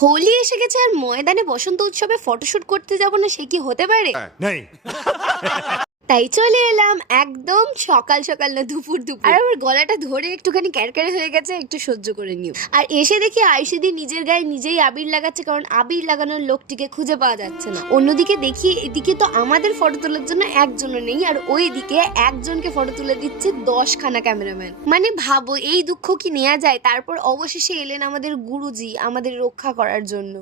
হোলি এসে গেছে আর ময়দানে বসন্ত উৎসবে ফটোশুট করতে যাব না, সে কি হতে পারে? তাই চলে এলাম একদম সকাল সকাল না, দুপুর দুপুর। আর আমার গলাটা ধরে একটুখানি ক্যারক্যারে হয়ে গেছে, একটু সহ্য করে নিও। আর এসে দেখি আয়ুষিদি নিজের গায়ে নিজেই আবির লাগাচ্ছে, কারণ আবির লাগানোর লোকটিকে খুঁজে পাওয়া যাচ্ছে না। অন্যদিকে দেখি এদিকে তো আমাদের ফটো তোলার জন্য একজনও নেই, আর ওইদিকে একজনকে ফটো তুলে দিচ্ছে 10খানা ক্যামেরাম্যান। মানে ভাবো এই দুঃখ কি নেওয়া যায়। তারপর অবশেষে এলেন আমাদের গুরুজি আমাদের রক্ষা করার জন্য,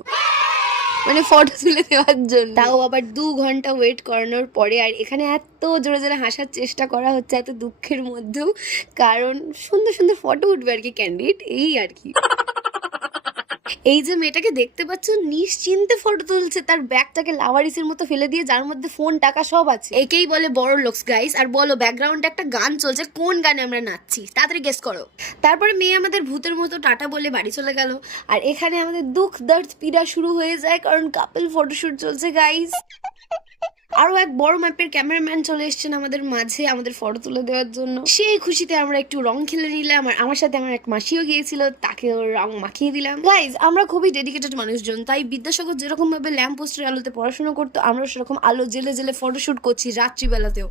মানে ফটো তুলে দেওয়ার জন্য। তাও আবার 2 ঘন্টা ওয়েট করানোর পরে। আর এখানে এত জোরে জোরে হাসার চেষ্টা করা হচ্ছে এত দুঃখের মধ্যেও, কারণ সুন্দর সুন্দর ফটো উঠবে আর কি, ক্যান্ডিড এই আর কি। এই যে মেয়েটাকে দেখতে পাচ্ছ নিশ্চিন্তে ফটো তুলছে, তার ব্যাগটাকে লাভারিসের মতো ফেলে দিয়ে, যার মধ্যে ফোন টাকা সব আছে। একেই বলে বড় লোকস গাইস। আর বলো ব্যাকগ্রাউন্ডে একটা গান চলছে, কোন গানে আমরা নাচছি তাড়াতাড়ি গেস করো। তারপরে মেয়ে আমাদের ভূতের মতো টাটা বলে বাড়ি চলে গেল। আর এখানে আমাদের দুঃখ দর্দ পীড়া শুরু হয়ে যায়, কারণ কাপল ফটোশুট চলছে গাইস। আরো এক বড় ম্যাপের ক্যামেরাম্যান চলে এসেছেন আমাদের মাঝে আমাদের ফটো তুলে দেওয়ার জন্য। সেই খুশিতে আমরা একটু রং খেলে নিলাম, আর আমার সাথে আমার এক মাসিও গিয়েছিল, তাকে রং মাখিয়ে দিলাম। গাইজ আমরা খুবই ডেডিকেটেড মানুষজন, তাই বিদ্যাসাগর যেরকম ভাবে ল্যাম্প পোস্টের আলোতে পড়াশোনা করতো, আমরা সেরকম আলো জেলে জেলে ফটোশুট করছি রাত্রিবেলাতেও।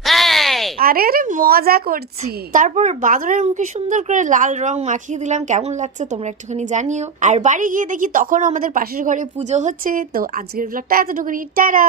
আরে আরে মজা করছি। তারপর বাদরের মুখে সুন্দর করে লাল রং মাখিয়ে দিলাম। কেমন লাগছে তোমরা একটুখানি জানিও। আর বাড়ি গিয়ে দেখি তখন আমাদের পাশের ঘরে পুজো হচ্ছে। তো আজকের ব্লগটা এতটুকুনি, টাটা।